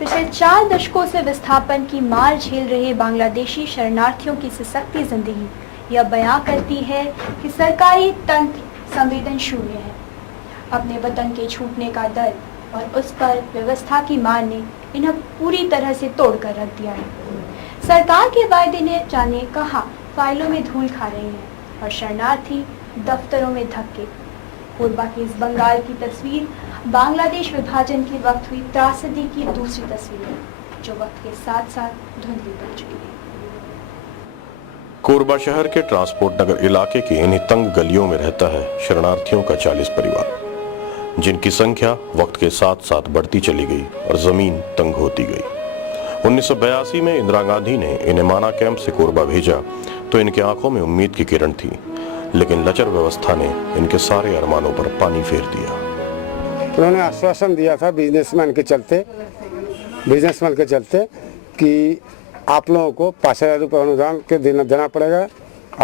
पिछले 4 दशकों से विस्थापन की मार झेल रहे बांग्लादेशी शरणार्थियों की सशक्त जिंदगी यह बयां करती है कि सरकारी तंत्र संवेदन शून्य है। अपने वतन के छूटने का डर और उस पर व्यवस्था की मार ने इन्हें पूरी तरह से तोड़कर रख दिया है। सरकार के वायदे ने जाने कहा फाइलों में धूल खा रहे हैं और शरणार्थी दफ्तरों में धक्के। कोरबा की इस बंगाल की तस्वीर बांग्लादेश विभाजन के वक्त हुई त्रासदी की दूसरी तस्वीर है, जो वक्त के साथ साथ धुंधली पड़ चुकी है। कोरबा शहर के ट्रांसपोर्ट नगर इलाके की इन्हीं तंग गलियों में रहता है शरणार्थियों का 40 परिवार, जिनकी संख्या वक्त के साथ साथ बढ़ती चली गई और जमीन तंग होती गई। 1982 में इंदिरा गांधी ने इन्हें माना कैंप से कोरबा भेजा तो इनके आंखों में उम्मीद की किरण थी, लेकिन लचर व्यवस्था ने इनके सारे अरमानों पर पानी फेर दिया। उन्होंने आश्वासन दिया था बिजनेसमैन के चलते कि आप लोगों को 5,000 रुपये अनुदान के देना पड़ेगा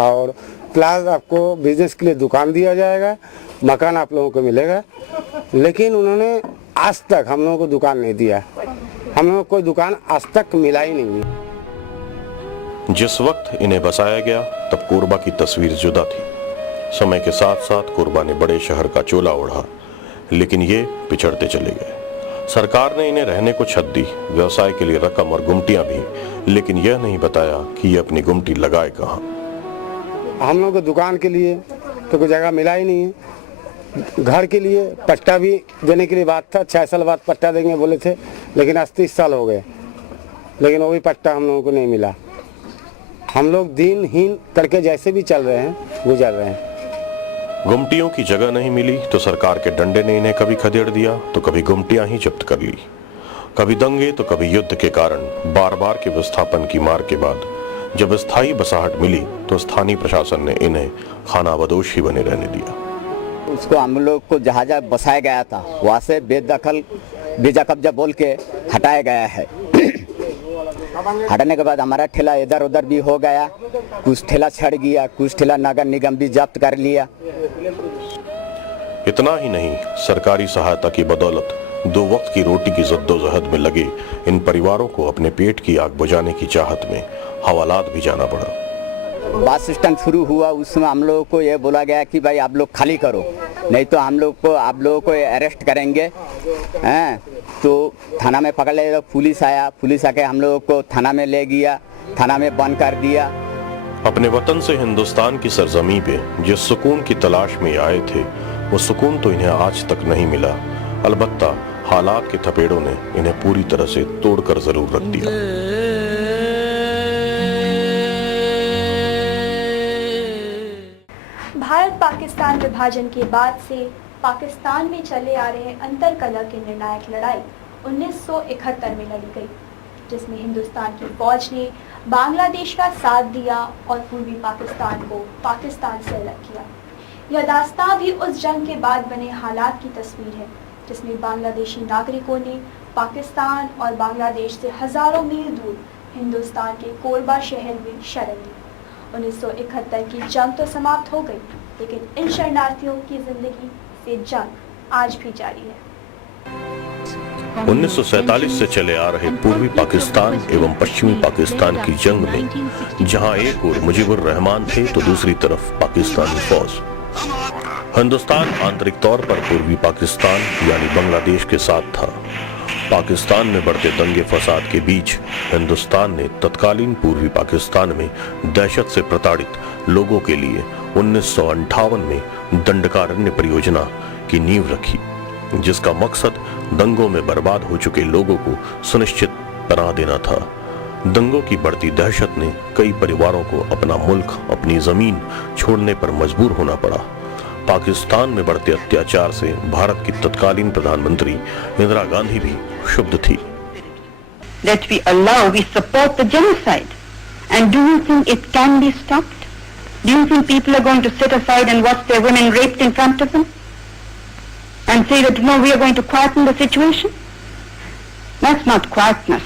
और प्लस आपको बिजनेस के लिए दुकान दिया जाएगा, मकान आप लोगों को मिलेगा। लेकिन उन्होंने आज तक हम लोगों को दुकान नहीं दिया, हम लोगों को कोई दुकान आज तक मिला ही नहीं। जिस वक्त इन्हें बसाया गया तब कोरबा की तस्वीर जुदा थी। समय के साथ साथ कोरबा ने बड़े शहर का चोला ओढ़ा, लेकिन ये पिछड़ते चले गए। सरकार ने इन्हें रहने को छत दी, व्यवसाय के लिए रकम और गुमटियां भी, लेकिन यह नहीं बताया कि ये अपनी गुमटी लगाए कहाँ। हम लोग को दुकान के लिए तो कोई जगह मिला ही नहीं है। घर के लिए पट्टा भी देने के लिए बात था, 6 साल बाद पट्टा देंगे बोले थे, लेकिन आज 30 साल हो गए, लेकिन वो भी पट्टा हम लोगों को नहीं मिला। हम लोग दिनहीन करके जैसे भी चल रहे हैं, गुजर रहे हैं। गुमटियों की जगह नहीं मिली तो सरकार के डंडे ने इन्हें कभी खदेड़ दिया तो कभी गुमटियां ही जब्त कर ली। कभी दंगे तो कभी युद्ध के कारण बार बार के विस्थापन की मार के बाद जब स्थायी बसाहट मिली तो स्थानीय प्रशासन ने इन्हें खानाबदोश ही बने रहने दिया। उसको हम लोग को जहाँ बसाया गया था वहाँ से बेदखल बेजा कब्जा बोल के हटाया गया है। हटाने के बाद हमारा ठेला इधर उधर भी हो गया, कुछ ठेला छड़ गया, कुछ ठेला नगर निगम भी जब्त कर लिया। इतना ही नहीं, सरकारी सहायता की बदौलत 2 वक्त की रोटी की जद्दोजहद में लगे इन परिवारों को अपने पेट की आग बुझाने की चाहत में हवालात भी जाना पड़ा। बस स्टैंड शुरू हुआ, उसमें हम लोगों को ये बोला गया कि भाई आप लोग खाली करो, नहीं तो हम लोग को आप लोगों को अरेस्ट करेंगे। हैं तो थाना में पकड़ ले, पुलिस आया, पुलिस आके हम लोगों को थाना में ले गया, थाना में बंद कर दिया। अपने वतन से हिंदुस्तान की सरजमी पे जिस सुकून की तलाश में आए थे, वो सुकून तो इन्हें आज तक नहीं मिला। अलबत्ता हालात के थपेड़ों ने इन्हें पूरी तरह से तोड़कर जरूर रख दिया। भारत पाकिस्तान विभाजन के बाद से पाकिस्तान में चले आ रहे अंतरकलह की निर्णायक लड़ाई 1971 में लड़ी गई, जिसमें हिंदुस्तान की फौज ने बांग्लादेश का साथ दिया और पूर्वी पाकिस्तान को पाकिस्तान से अलग किया। यह दास्तां भी उस जंग के बाद बने हालात की तस्वीर है, जिसमें बांग्लादेशी नागरिकों ने पाकिस्तान और बांग्लादेश से हजारों मील दूर हिंदुस्तान के कोरबा शहर में शरण ली। 1971 की जंग तो समाप्त हो गई, लेकिन इन शरणार्थियों की जिंदगी से जंग आज भी जारी है। 1947 से चले आ रहे पूर्वी पाकिस्तान एवं पश्चिमी पाकिस्तान की जंग में जहां एक ओर मुजीबुर रहमान थे तो दूसरी तरफ पाकिस्तानी फौज। हिंदुस्तान आंतरिक तौर पर पूर्वी पाकिस्तान यानी बांग्लादेश के साथ था। पाकिस्तान में बढ़ते दंगे फसाद के बीच हिंदुस्तान ने तत्कालीन पूर्वी पाकिस्तान में दहशत से प्रताड़ित लोगों के लिए 1958 में दंडकारण्य परियोजना की नींव रखी, जिसका मकसद दंगों में बर्बाद हो चुके लोगों को सुनिश्चित पनाह देना था। दंगों की बढ़ती दहशत ने कई परिवारों को अपना मुल्क, अपनी जमीन छोड़ने पर मजबूर होना पड़ा। पाकिस्तान में बढ़ते अत्याचार से भारत की तत्कालीन प्रधानमंत्री इंदिरा गांधी भी क्षुब्ध थी। That we allow, we support the genocide, and do you think it can be stopped? Do you think people are going to sit aside and watch their women raped in front of them and say that no, we are going to quieten the situation? That's not quietness.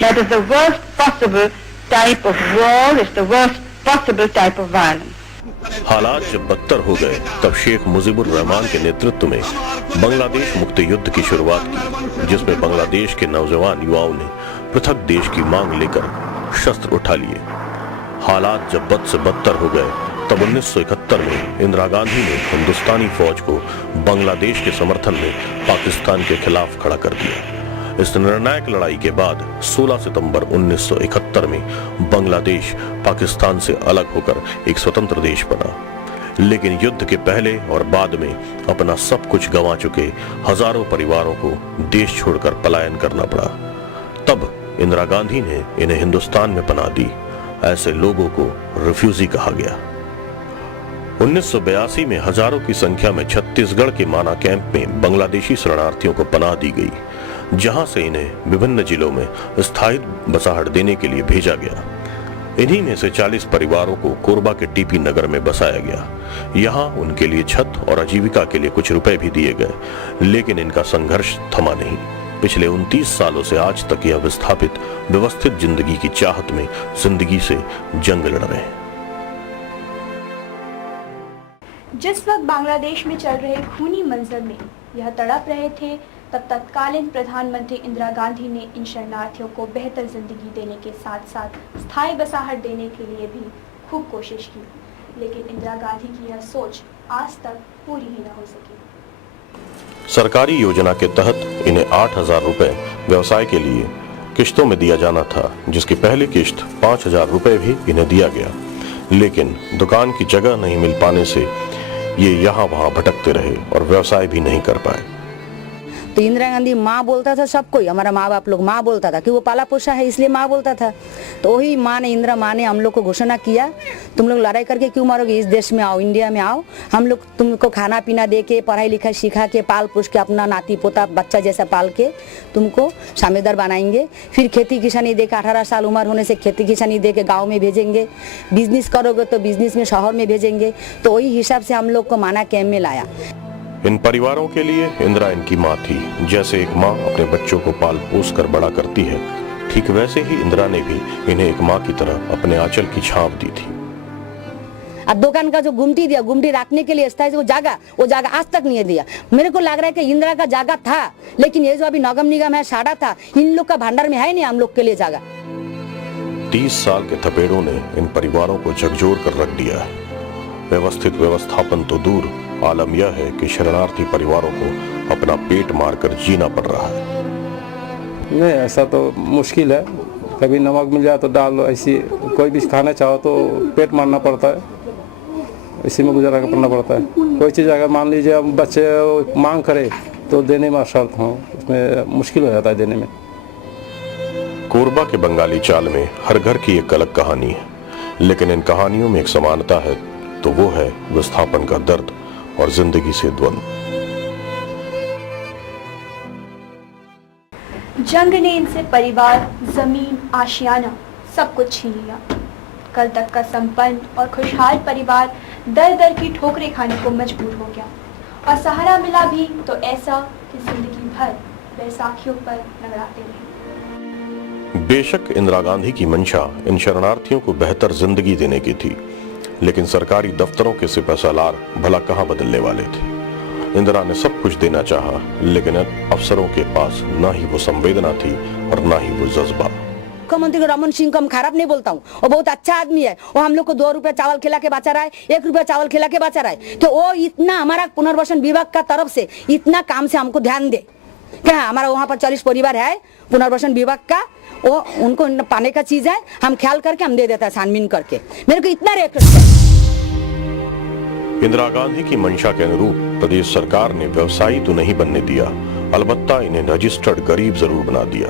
That is the worst possible type of war, is the worst possible type of violence. हालात जब बदतर हो गए तब शेख मुजीबुर रहमान के नेतृत्व में बांग्लादेश मुक्ति युद्ध की शुरुआत की, जिसमें बांग्लादेश के नौजवान युवाओं ने पृथक देश की मांग लेकर शस्त्र उठा लिए। हालात जब बद से बदतर हो गए तब 1971 में इंदिरा गांधी ने हिंदुस्तानी फौज को बांग्लादेश के समर्थन में पाकिस्तान के खिलाफ खड़ा कर दिया। इस निर्णायक लड़ाई के बाद 16 सितंबर 1971 में बांग्लादेश पाकिस्तान से अलग होकर एक स्वतंत्र देश बना। लेकिन युद्ध के पहले और बाद में अपना सब कुछ गंवा चुके हजारों परिवारों को देश छोड़कर पलायन करना पड़ा। तब इंदिरा गांधी ने इन्हें हिंदुस्तान में पनाह दी। ऐसे लोगों को रिफ्यूजी कहा गया। 1982 में हजारों की संख्या में छत्तीसगढ़ के माना कैंप में बांग्लादेशी शरणार्थियों को पनाह दी गई, जहां से इन्हें विभिन्न जिलों में स्थायी बसाहट देने के लिए भेजा गया। इन्हीं में से 40 परिवारों को कोरबा के टीपी नगर में बसाया गया। यहां उनके लिए छत और आजीविका के लिए कुछ रुपए भी दिए गए, लेकिन इनका संघर्ष थमा नहीं। पिछले 29 सालों से आज तक यह विस्थापित व्यवस्थित जिंदगी की चाहत में जिंदगी से जंग लड़ रहे हैं। जिस वक्त बांग्लादेश में चल रहे खूनी मंजर में यह तड़प रहे थे, तब तत्कालीन प्रधानमंत्री इंदिरा गांधी ने इन शरणार्थियों को बेहतर जिंदगी देने के साथ साथ स्थायी बसाहट देने के लिए भी खूब कोशिश की, लेकिन इंदिरा गांधी की यह सोच आज तक पूरी ही न हो सकी। सरकारी योजना के तहत इन्हें 8,000 रुपए व्यवसाय के लिए किश्तों में दिया जाना था, जिसकी पहली किश्त 5,000 रुपए भी इन्हें दिया गया। लेकिन दुकान की जगह नहीं मिल पाने से ये यहाँ वहाँ भटकते रहे और व्यवसाय भी नहीं कर पाए। तो इंदिरा गांधी माँ बोलता था सबको, हमारा माँ बाप लोग माँ बोलता था कि वो पाला पोसा है इसलिए माँ बोलता था। तो वही माँ ने, इंदिरा माँ ने हम लोग को घोषणा किया, तुम लोग लड़ाई करके क्यों मारोगे, इस देश में आओ, इंडिया में आओ, हम लोग तुमको खाना पीना दे के, पढ़ाई लिखाई सिखा के, पाल पोस के, अपना नाती पोता बच्चा जैसा पाल के तुमको सामेदार बनाएंगे। फिर खेती किसानी दे के 18 साल उम्र होने से खेती किसानी दे के गाँव में भेजेंगे। बिजनेस करोगे तो बिजनेस में शहर में भेजेंगे। तो वही हिसाब से हम लोग को माना कैंप में लाया। इन परिवारों के लिए इंदिरा इनकी माँ थी। जैसे एक माँ अपने बच्चों को पाल पोस कर बड़ा करती है, ठीक वैसे ही इंदिरा ने भी इन्हें एक माँ की तरह अपने आंचल की छाप दी थी। अब दुकान का जो गुमटी दिया, गुमटी रखने के लिए स्थायी वो जगह आज तक नहीं दिया। मेरे को लग रहा है कि इंदिरा का जगह था, लेकिन ये जो अभी नगर निगम है साड़ा था, इन लोग का भंडार में है नहीं हम लोग के लिए जगह। 30 साल के थपेड़ों ने इन परिवारों को झकझोर कर रख दिया है। व्यवस्थित व्यवस्थापन तो दूर, आलम यह है कि शरणार्थी परिवारों को अपना पेट मारकर जीना पड़ रहा है। नहीं, ऐसा तो मुश्किल है। कभी नमक मिल जाए तो डाल लो, ऐसी कोई भी खाना चाहो तो पेट मारना पड़ता है, इसी में गुजारा करना पड़ता है। कोई चीज़ अगर मान लीजिए अब बच्चे मांग करे तो देने में असमर्थ हों, उसमें मुश्किल हो जाता है देने में। कोरबा के बंगाली चाल में हर घर की एक अलग कहानी है, लेकिन इन कहानियों में एक समानता है, तो वो है विस्थापन का दर्द और जिंदगी से द्वंद। जंग ने इनसे परिवार, जमीन, आशियाना सब कुछ छीन लिया। कल तक का संपन्न और खुशहाल परिवार दर दर की ठोकरें खाने को मजबूर हो गया, और सहारा मिला भी तो ऐसा कि जिंदगी भर बैसाखियों पर रगड़ाते रहे। बेशक इंदिरा गांधी की मंशा इन शरणार्थियों को बेहतर जिंदगी देने की थी, लेकिन सरकारी दफ्तरों के सिपहसालार भला कहां बदलने वाले थे। इंदिरा ने सब कुछ देना चाहा, लेकिन अफसरों के पास ना ही वो संवेदना थी और ना ही वो जज्बा। मुख्यमंत्री को रमन सिंह को हम खराब नहीं बोलता हूँ, वो बहुत अच्छा आदमी है। वो हम लोग को 2 रुपए चावल खिला के बचा रहा है, 1 रुपया चावल खिला के बचा रहा है। तो वो इतना हमारा पुनर्वासन विभाग का तरफ से इतना काम से हमको ध्यान दे। क्या हमारा वहाँ पर 40 परिवार है पुनर्वासन विभाग का, वो उनको पाने का चीज है, हम ख्याल करके हम दे देता है छानबीन करके। मेरे को इतना रिक्वेस्ट है। इंदिरा गांधी की मंशा के अनुरूप प्रदेश सरकार ने व्यवसायी तो नहीं बनने दिया, अलबत्ता इन्हें रजिस्टर्ड गरीब जरूर बना दिया।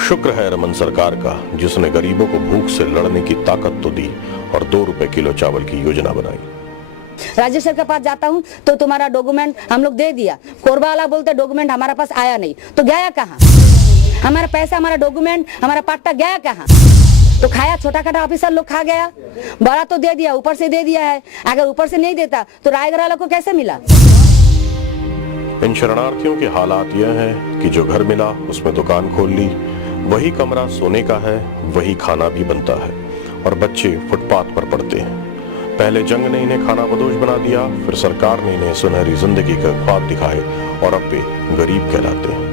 शुक्र है रमन सरकार का, जिसने गरीबों को भूख से लड़ने की ताकत तो दी और 2 रुपए किलो चावल की योजना बनाई। राज्य सरकार के पास जाता हूँ तो तुम्हारा डॉक्यूमेंट हम लोग दे दिया, कोरबा वाला बोलते डॉक्यूमेंट हमारे पास आया नहीं, तो गया कहाँ हमारा पैसा, हमारा डॉक्यूमेंट, हमारा पट्टा गया कहाँ? तो खाया छोटा खाटा ऑफिसर लोग खा गया, बड़ा तो दे दिया, ऊपर से दे दिया है। अगर ऊपर से नहीं देता तो रायगढ़ वालों को कैसे मिला? इन शरणार्थियों के हालात यह हैं कि जो घर मिला उसमें दुकान खोल ली, वही कमरा सोने का है, वही खाना भी बनता है और बच्चे फुटपाथ पर पड़ते हैं। पहले जंग ने इन्हें खानाबदोश बना दिया, फिर सरकार ने इन्हें सुनहरी जिंदगी का ख्वाब दिखाए और अब वे गरीब कहलाते हैं।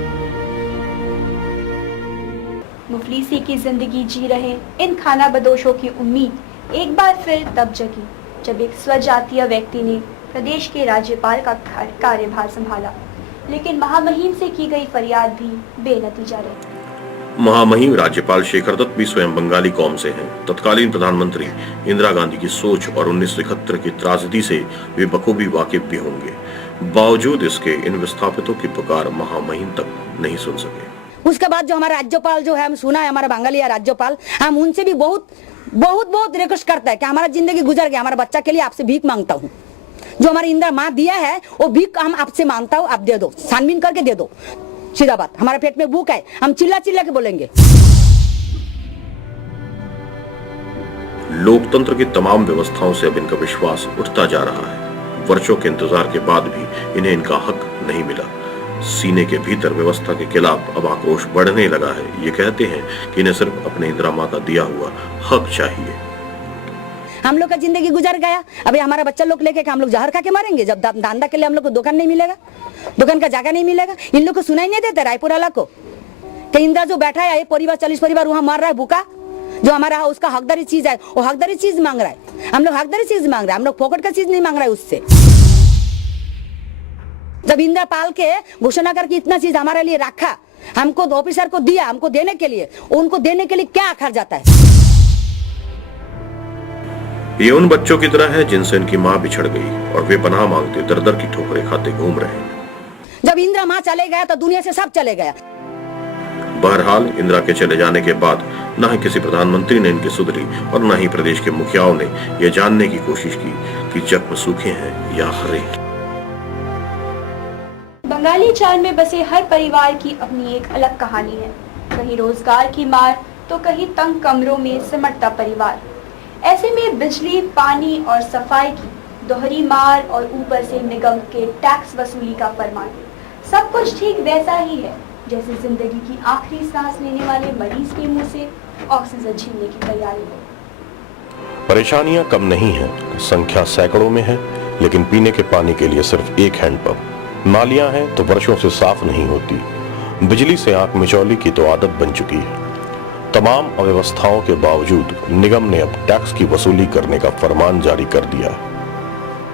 मुफलिसी की जिंदगी जी रहे इन खानाबदोशों की उम्मीद एक बार फिर तब जगी जब एक स्वजातीय व्यक्ति ने प्रदेश के राज्यपाल का कार्यभार संभाला, लेकिन महामहिम से की गई फरियाद भी बेनतीजा रही। महामहिम राज्यपाल शेखर दत्त भी स्वयं बंगाली कौम से हैं। तत्कालीन प्रधानमंत्री इंदिरा गांधी की सोच और 1971 की त्रासदी से वे बखूबी वाकिफ भी होंगे। बावजूद इसके इन विस्थापितों की पुकार महामहिम तक नहीं सुन सके। उसके बाद जो हमारा राज्यपाल जो है, हम सुना है हमारा बंगाली राज्यपाल, हम उनसे भी बहुत बहुत बहुत रिक्वेस्ट करता है कि हमारा जिंदगी गुजर गया, हमारा बच्चा के लिए आपसे भीख मांगता हूँ। जो हमारी इंदिरा माँ दिया है वो भीख हम आपसे मांगता हूँ, आप दे दो, छानबीन करके दे दो। सीधा बात, हमारे पेट में भूख है, हम चिल्ला चिल्ला के बोलेंगे। लोकतंत्र की तमाम व्यवस्थाओं से अब इनका विश्वास उठता जा रहा है। वर्षों के इंतजार के बाद भी इन्हें इनका हक नहीं मिला। सीने के भीतर व्यवस्था के खिलाफ अब आक्रोश बढ़ने लगा है। ये कहते हैं कि इन्हें सिर्फ अपने इंदिरा माँ का दिया हुआ हक चाहिए। हम लोग का जिंदगी गुजर गया, अभी हमारा बच्चा लोग लेके हम लोग जहर खा के मारेंगे जब धंधा के लिए हम लोग को दुकान नहीं मिलेगा, दुकान का जगह नहीं मिलेगा। इन लोग को सुनाई नहीं देता रायपुर वाला को कि इंदिरा जो बैठा है, एक परिवार 40 परिवार वहां मार रहा है भूखा, जो हमारा उसका हकदारी चीज है वो हकदारी चीज मांग रहा है। हम लोग हकदारी चीज मांग रहे हैं, हम लोग फोकट का चीज नहीं मांग रहा है उससे। जब इंदिरा पाल के घोषणा करके इतना चीज हमारे लिए रखा, हमको ऑफिसर को दिया, हमको देने के लिए, उनको देने के लिए क्या आखिर जाता है? ये उन बच्चों की तरह है जिनसे इनकी माँ बिछड़ गई और वे पनाह मांगते दर दर की ठोकरें खाते घूम रहे हैं। जब इंदिरा माँ चले गया तो दुनिया से सब चले गया। बहरहाल इंदिरा के चले जाने के बाद न ही किसी प्रधानमंत्री ने इनकी सुधरी और न ही प्रदेश के मुखियाओं ने यह जानने की कोशिश की कि जख्म सूखे हैं या हरे। बंगाली चाल में बसे हर परिवार की अपनी एक अलग कहानी है। कहीं रोजगार की मार तो कहीं तंग कमरों में सिमटता परिवार। ऐसे में बिजली, पानी और सफाई की दोहरी मार और ऊपर से निगम के टैक्स वसूली का फरमान, सब कुछ ठीक वैसा ही है जैसे जिंदगी की आखिरी सांस लेने वाले मरीज के मुंह से ऑक्सीजन छीनने की तैयारी हो। परेशानियां कम नहीं हैं, संख्या सैकड़ों में है, लेकिन पीने के पानी के लिए सिर्फ एक हैंडपंप। नालियां हैं तो वर्षों से साफ नहीं होती। बिजली से आंख मिचौली की तो आदत बन चुकी है। तमाम अव्यवस्थाओं के बावजूद निगम ने अब टैक्स की वसूली करने का फरमान जारी कर दिया।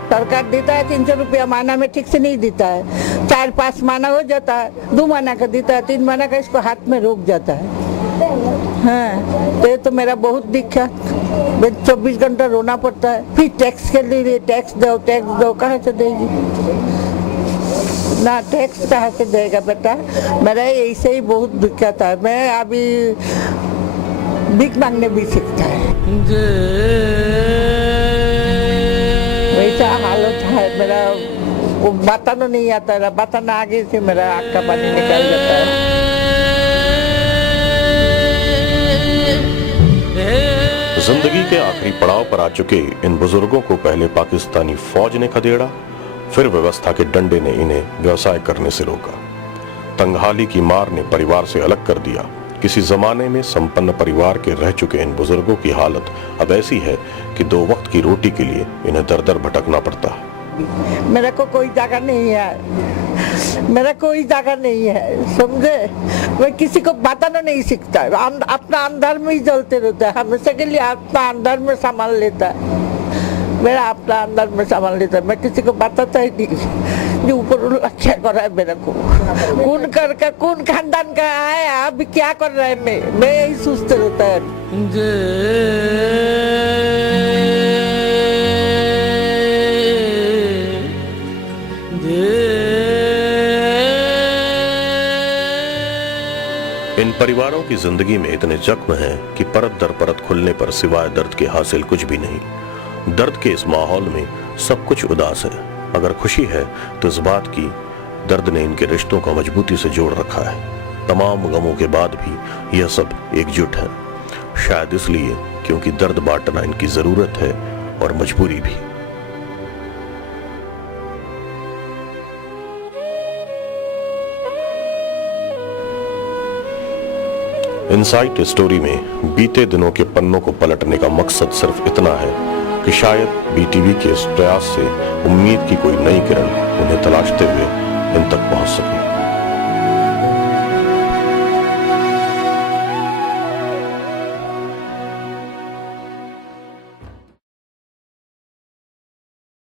सरकार देता है 300 रुपया महीना में, ठीक से नहीं देता है। 4-5 महीना हो जाता है, 2 महीना का देता है, 3 महीना का इसको हाथ में रोक जाता है। हाँ, तो ये तो मेरा बहुत दिक्कत, 24 घंटा रोना पड़ता है। फिर टैक्स के लिए टैक्स दो, कहाँ से देगी ना, टैक्स कहाँ से देगा बेटा। मेरा ऐसे ही बहुत दिक्कत है। मैं अभी भीख मांगने भी सीखता है, वैसा हालत है मेरा। वो बताना नहीं आता है, बताना आगे से मेरा आँख का पानी निकल जाता है। जिंदगी के आखिरी पड़ाव पर आ चुके इन बुजुर्गों को पहले पाकिस्तानी फौज ने खदेड़ा, फिर व्यवस्था के डंडे ने इन्हें व्यवसाय करने से रोका। तंगहाली की मार ने परिवार से अलग कर दिया। किसी जमाने में संपन्न परिवार के रह चुके इन बुजुर्गों की हालत अब ऐसी है कि 2 वक्त की रोटी के लिए इन्हें दर दर भटकना पड़ता है। मेरा को कोई जगह नहीं है, मेरा कोई जगह नहीं है, समझे। मैं किसी को बताना नहीं सीखता, अपना अंदर में ही जलते रहता है। हमेशा के लिए अपना अंदर में संभाल लेता है, मेरा अपना अंदर में संभाल लेता है। मैं किसी को बताता ही नहीं जो ऊपर क्या कर रहा है मेरे को, कौन खानदान का है, अभी क्या कर रहा है। मैं यही सोचते रहता है। इन परिवारों की जिंदगी में इतने जख्म हैं कि परत दर परत खुलने पर सिवाय दर्द के हासिल कुछ भी नहीं। दर्द के इस माहौल में सब कुछ उदास है। अगर खुशी है तो इस बात की दर्द ने इनके रिश्तों को मजबूती से जोड़ रखा है। तमाम गमों के बाद भी यह सब एकजुट है, शायद इसलिए क्योंकि दर्द बांटना इनकी जरूरत है और मजबूरी भी। इनसाइट स्टोरी में बीते दिनों के पन्नों को पलटने का मकसद सिर्फ इतना है कि शायद बीटीवी के इस प्रयास से उम्मीद की कोई नई किरण उन्हें तलाशते हुए इन तक पहुंच सके।